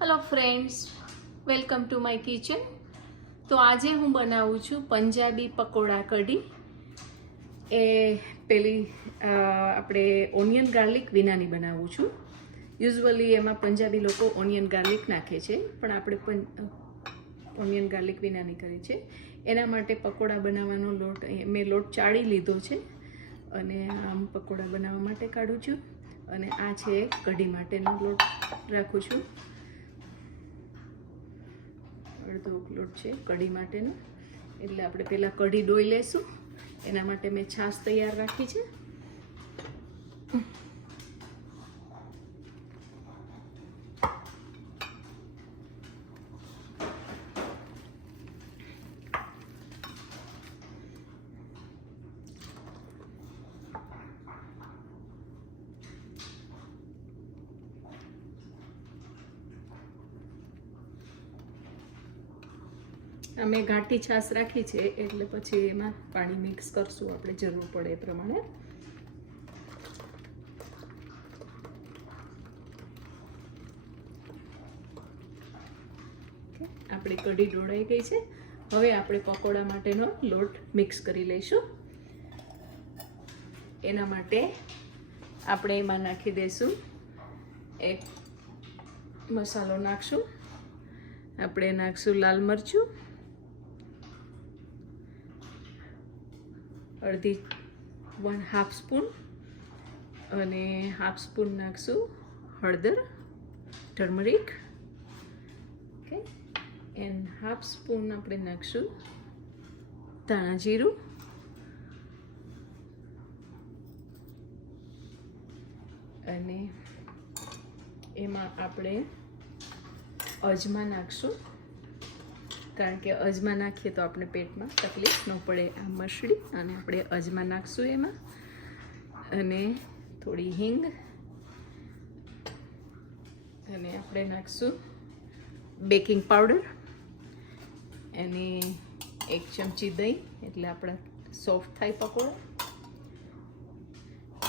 Hello friends, welcome to my kitchen. તો આજે હું બનાવું છું પંજાબી પકોડા કઢી. એ પેલી આપણે ઓનિયન ગાર્લિક વિનાની બનાવું છું. યુઝ્યુઅલી એમાં પંજાબી લોકો ઓનિયન ગાર્લિક નાખે છે, પણ આપણે પણ ઓનિયન ગાર્લિક વિનાની કરીએ છીએ. એના માટે પકોડા બનાવવાનો લોટ મેં ચાળી લીધો છે અને આમ પકોડા બનાવવા માટે કાઢું છું. અને આ છે કઢી માટેનો લોટ રાખું છું. અડધો લોટ છે કઢી માટેનો. એટલે આપણે પહેલાં કઢી ડોઈ લેશું. એના માટે મેં છાશ તૈયાર રાખી છે. અમે ઘાટી છાશ રાખી છે, એટલે પછી એમાં પાણી મિક્સ કરશું આપણે જરૂર પડે એ પ્રમાણે. આપણી કઢી ઢોળાઈ ગઈ છે. હવે આપણે પકોડા માટેનો લોટ મિક્સ કરી લઈશું. એના માટે આપણે એમાં નાખી દઈશું એક મસાલો નાખશું. આપણે નાખશું લાલ મરચું, હાફ સ્પૂન, અને હાફ સ્પૂન નાખશું હળદર, turmeric. Okay, and half spoon આપણે નાખશું ધાણા જીરું, અને એમાં આપણે અજમા નાખશું, કારણ કે અજમા નાખીએ તો આપણે પેટમાં તકલીફ ન પડે આ મસળી. અને આપણે અજમા નાખશું એમાં, અને થોડી હિંગ, અને આપણે નાખશું બેકિંગ પાવડર, અને 1 ચમચી દહીં, એટલે આપણા સોફ્ટ થાય પકોડા.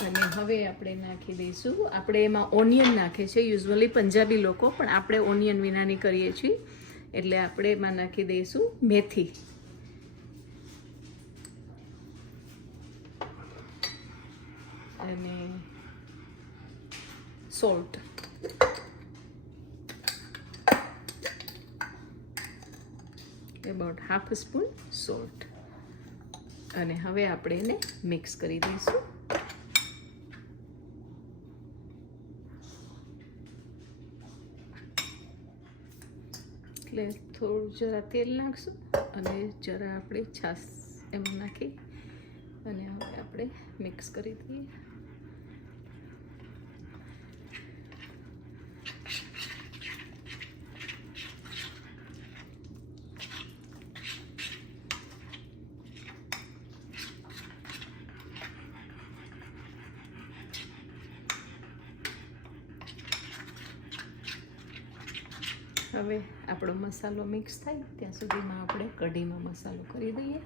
અને હવે આપણે નાખી દઈશું, આપણે એમાં ઓનિયન નાખે છે યુઝ્યુઅલી પંજાબી લોકો, પણ આપણે ઓનિયન વિનાની કરીએ છીએ. એટલે આપણે એમાં નાખી દઈશું મેથી, અને salt. About half spoon salt. અને હવે આપણે એને મિક્સ કરી દઈશું. એટલે થોડું જરા તેલ નાખશું, અને જરા આપણે છાશ એમાં નાખી અને હવે આપણે મિક્સ કરી દઈએ. હવે આપણો મસાલો મિક્સ થાય ત્યાં સુધીમાં આપણે કઢીમાં મસાલો કરી દઈએ.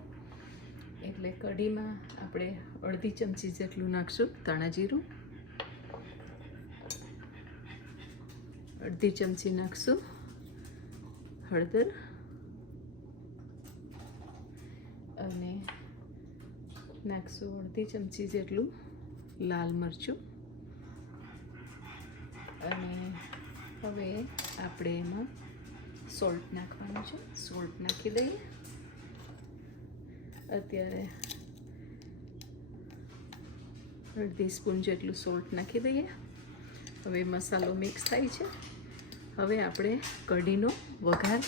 એટલે કઢીમાં આપણે અડધી ચમચી જેટલું નાખશું ધાણા જીરું, અડધી ચમચી નાખશું હળદર, અને નાખશું અડધી ચમચી જેટલું લાલ મરચું. અને હવે આપણે એમાં સોલ્ટ નાખવાનું છે. સોલ્ટ નાખી દઈએ. અત્યારે અડધી સ્પૂન જેટલું સોલ્ટ નાખી દઈએ. હવે મસાલો મિક્સ થાય છે. હવે આપણે કઢીનો વઘાર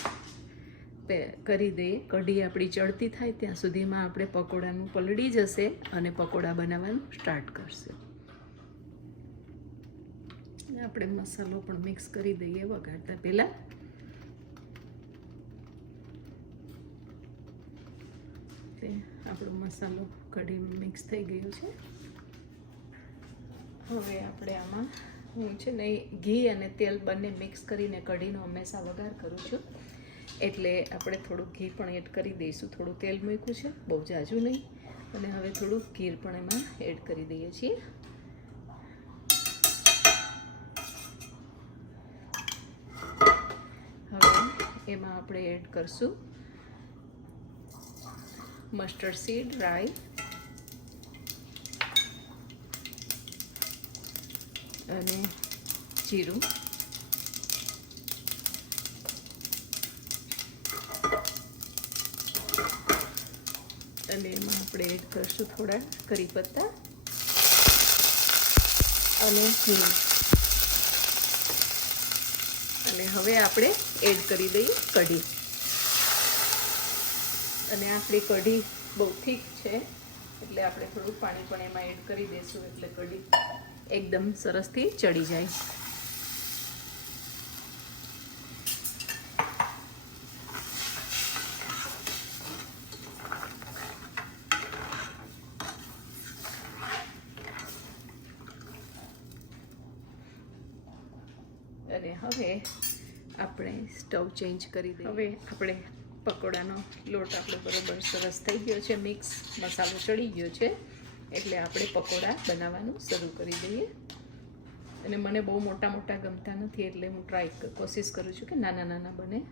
કરી દઈએ. કઢી આપણી ચડતી થાય ત્યાં સુધીમાં આપણે પકોડાનું પલળી જશે અને પકોડા બનાવવાનું સ્ટાર્ટ કરશે. આપણે મસાલો પણ મિક્સ કરી દઈએ વઘારતા પહેલા. આપણો મસાલો કઢીમાં મિક્સ થઈ ગયો છે. હવે આપણે આમાં હું છે ને ઘી અને તેલ બંને મિક્સ કરીને કઢીનો હંમેશા વઘાર કરું છું. એટલે આપણે થોડું ઘી પણ એડ કરી દઈશું. થોડું તેલ મૂક્યું છે, બહુ ઝાઝું નહીં. અને હવે થોડું ઘી પણ એમાં એડ કરી દઈએ છીએ. એમાં આપણે એડ કરશું મસ્ટર્ડ સીડ, રાઈ અને જીરું. અને એમાં આપણે એડ કરશું થોડા કરી પત્તા અને હિંગ. અને હવે આપણે એડ કરી દઈએ કઢી. અને આપણી કઢી બહુ ઠીક છે એટલે આપણે થોડું પાણી પણ એમાં એડ કરી દઈશું એટલે કઢી એકદમ સરસથી ચડી જાય. અને હવે આપણે સ્ટવ ચેન્જ કરી દઈએ. હવે આપણે પકોડાનો લોટ આપણો બરોબર સરસ થઈ ગયો છે, મિક્સ મસાલો ચડી ગયો છે એટલે આપણે પકોડા બનાવવાનું શરૂ કરી દઈએ. અને મને બહુ મોટા મોટા ગમતા નથી એટલે હું કોશિશ કરું છું કે નાના નાના બને.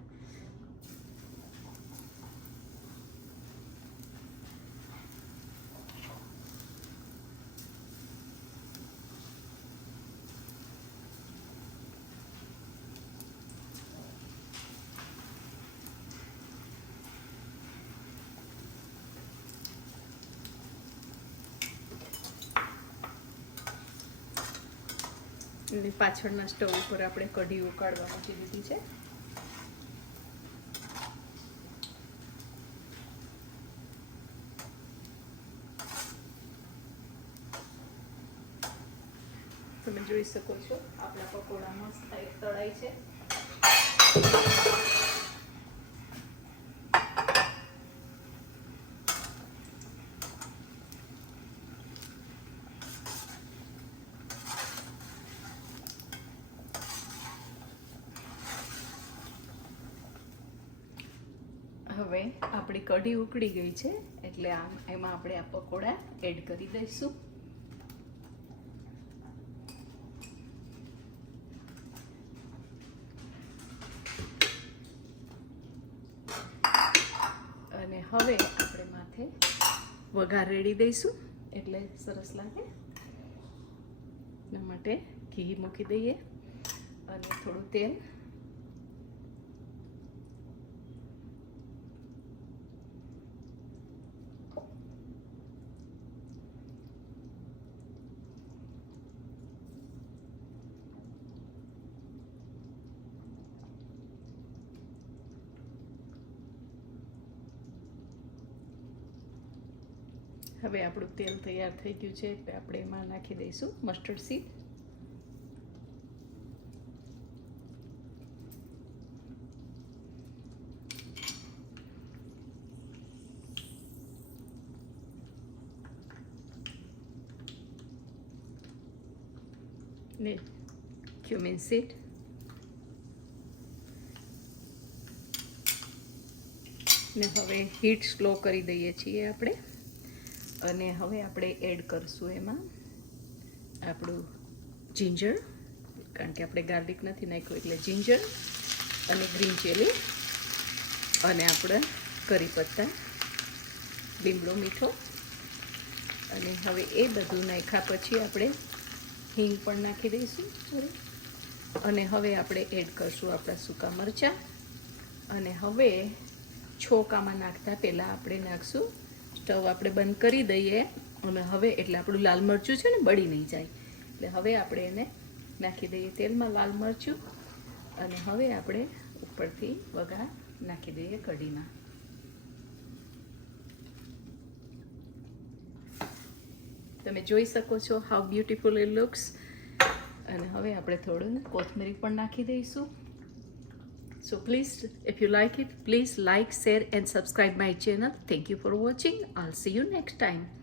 અને પાછળના સ્ટવ ઉપર આપણે કઢી ઉકાળવા મૂકી દીધી છે. તમે જોઈ શકો છો આપણા પકોડા મસ્ત તળાય છે. હવે આપણી કઢી ઉકળી ગઈ છે એટલે એમાં આપણે આ પકોડા એડ કરી દઈશું. અને હવે આપણે માથે વઘાર રેડી દઈશું એટલે સરસ લાગે. એના માટે ઘી મૂકી દઈએ અને થોડું તેલ. હવે આપણું તેલ તૈયાર થઈ ગયું છે એટલે આપણે એમાં નાખી દઈશું મસ્ટર્ડ સીડ. ને ક્યુમિન સીડ. ને હવે હીટ સ્લો કરી દઈએ છીએ આપણે. અને હવે આપણે એડ કરશું એમાં આપણું જિંજર, કારણ કે આપણે ગાર્લિક નથી નાખ્યું એટલે જિંજર અને ગ્રીન ચીલી અને આપણે કરી પત્તા, લીમડો મીઠો. અને હવે એ બધું નાખ્યા પછી આપણે હિંગ પણ નાખી દઈશું. અને હવે આપણે એડ કરશું આપણા સૂકા મરચાં. અને હવે છોકામાં નાખતા પહેલાં આપણે નાખશું, સ્ટવ આપણે બંધ કરી દઈએ અને હવે એટલે આપણું લાલ મરચું છે ને બળી નહીં જાય એટલે હવે આપણે એને નાખી દઈએ તેલમાં લાલ મરચું. અને હવે આપણે ઉપરથી વઘાર નાખી દઈએ કઢીના. તમે જોઈ શકો છો હાઉ બ્યુટીફુલ ઇટ લુક્સ. અને હવે આપણે થોડું કોથમરી પણ નાખી દઈશું. So please, if you like it, please like, share and subscribe my channel. Thank you for watching. I'll see you next time.